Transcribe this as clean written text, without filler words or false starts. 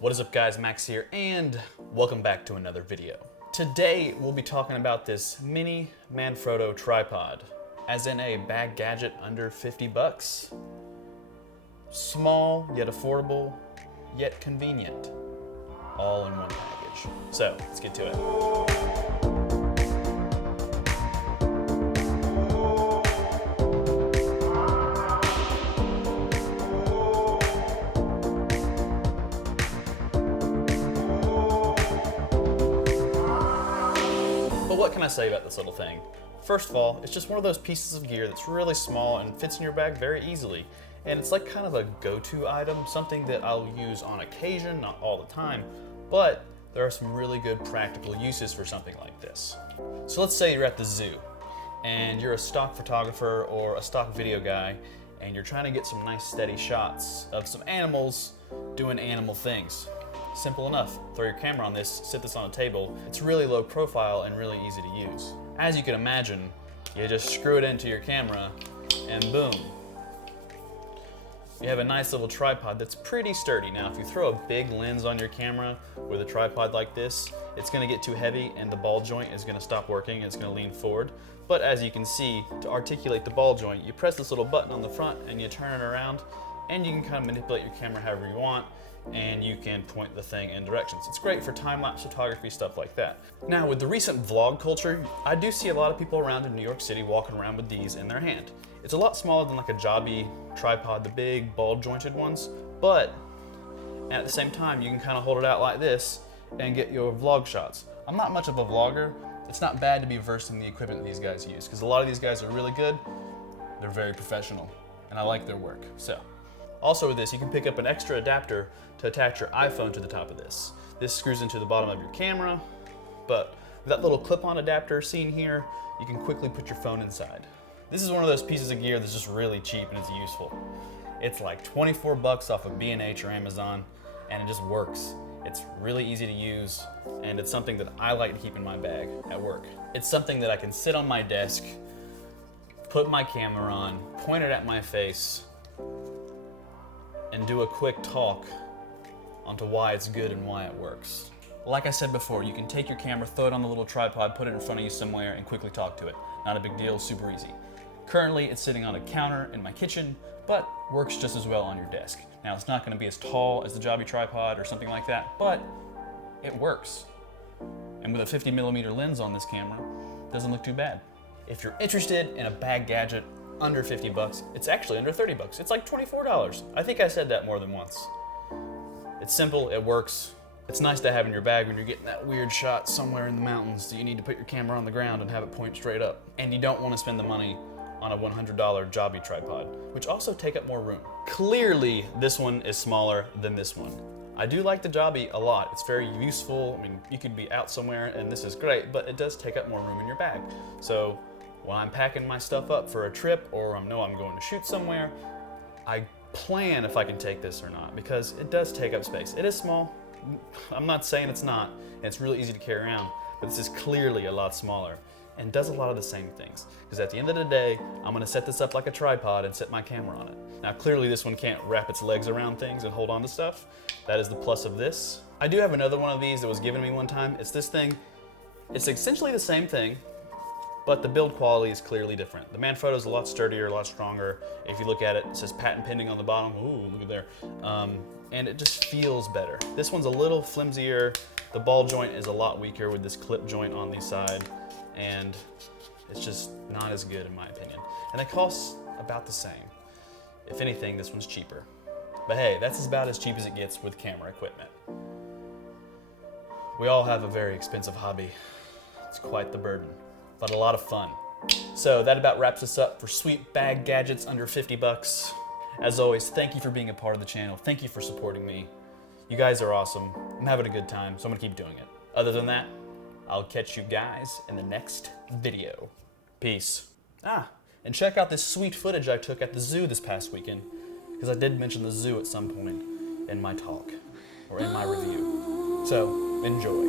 What is up guys, Max here, and welcome back to another video. Today we'll be talking about this mini Manfrotto tripod, as in a bag gadget under 50 bucks. Small, yet affordable, yet convenient, all in one package. So let's get to it. What can I say about this little thing? First of all, it's just one of those pieces of gear that's really small and fits in your bag very easily. And it's like kind of a go-to item, something that I'll use on occasion, not all the time, but there are some really good practical uses for something like this. So let's say you're at the zoo and you're a stock photographer or a stock video guy and you're trying to get some nice steady shots of some animals doing animal things. Simple enough. Throw your camera on this, sit this on a table. It's really low profile and really easy to use. As you can imagine, you just screw it into your camera and boom. You have a nice little tripod that's pretty sturdy. Now, if you throw a big lens on your camera with a tripod like this, it's gonna get too heavy and the ball joint is gonna stop working, it's gonna lean forward. But as you can see, to articulate the ball joint, you press this little button on the front and you turn it around and you can kind of manipulate your camera however you want, and you can point the thing in directions. It's great for time-lapse photography, stuff like that. Now, with the recent vlog culture, I do see a lot of people around in New York City walking around with these in their hand. It's a lot smaller than like a Joby tripod, the big ball-jointed ones, but at the same time, you can kind of hold it out like this and get your vlog shots. I'm not much of a vlogger. It's not bad to be versed in the equipment that these guys use, because a lot of these guys are really good. They're very professional, and I like their work, so. Also with this, you can pick up an extra adapter to attach your iPhone to the top of this. This screws into the bottom of your camera, but with that little clip-on adapter seen here, you can quickly put your phone inside. This is one of those pieces of gear that's just really cheap and it's useful. It's like 24 bucks off of B&H or Amazon, and it just works. It's really easy to use, and it's something that I like to keep in my bag at work. It's something that I can sit on my desk, put my camera on, point it at my face, and do a quick talk onto why it's good and why it works. Like I said before, you can take your camera, throw it on the little tripod, put it in front of you somewhere, and quickly talk to it. Not a big deal, super easy. Currently, it's sitting on a counter in my kitchen, but works just as well on your desk. Now, it's not gonna be as tall as the Joby tripod or something like that, but it works. And with a 50mm lens on this camera, it doesn't look too bad. If you're interested in a bag gadget under 50 bucks, it's actually under 30 bucks. It's like $24. I think I said that more than once. It's simple, it works. It's nice to have in your bag when you're getting that weird shot somewhere in the mountains that you need to put your camera on the ground and have it point straight up. And you don't want to spend the money on a $100 Joby tripod, which also take up more room. Clearly, this one is smaller than this one. I do like the Joby a lot. It's very useful. I mean, you could be out somewhere and this is great, but it does take up more room in your bag. So when I'm packing my stuff up for a trip or I know I'm going to shoot somewhere, I plan if I can take this or not, because it does take up space. It is small. I'm not saying it's not, and it's really easy to carry around, but this is clearly a lot smaller and does a lot of the same things. Because at the end of the day, I'm gonna set this up like a tripod and set my camera on it. Now clearly this one can't wrap its legs around things and hold on to stuff. That is the plus of this. I do have another one of these that was given to me one time. It's this thing. It's essentially the same thing, but the build quality is clearly different. The Manfrotto is a lot sturdier, a lot stronger. If you look at it, it says patent pending on the bottom. Ooh, look at there. And it just feels better. This one's a little flimsier. The ball joint is a lot weaker with this clip joint on the side, and it's just not as good in my opinion. And they cost about the same. If anything, this one's cheaper. But hey, that's about as cheap as it gets with camera equipment. We all have a very expensive hobby. It's quite the burden, but a lot of fun. So that about wraps us up for sweet bag gadgets under 50 bucks. As always, thank you for being a part of the channel. Thank you for supporting me. You guys are awesome. I'm having a good time, so I'm gonna keep doing it. Other than that, I'll catch you guys in the next video. Peace. And check out this sweet footage I took at the zoo this past weekend, because I did mention the zoo at some point in my talk, or in my review. So, enjoy.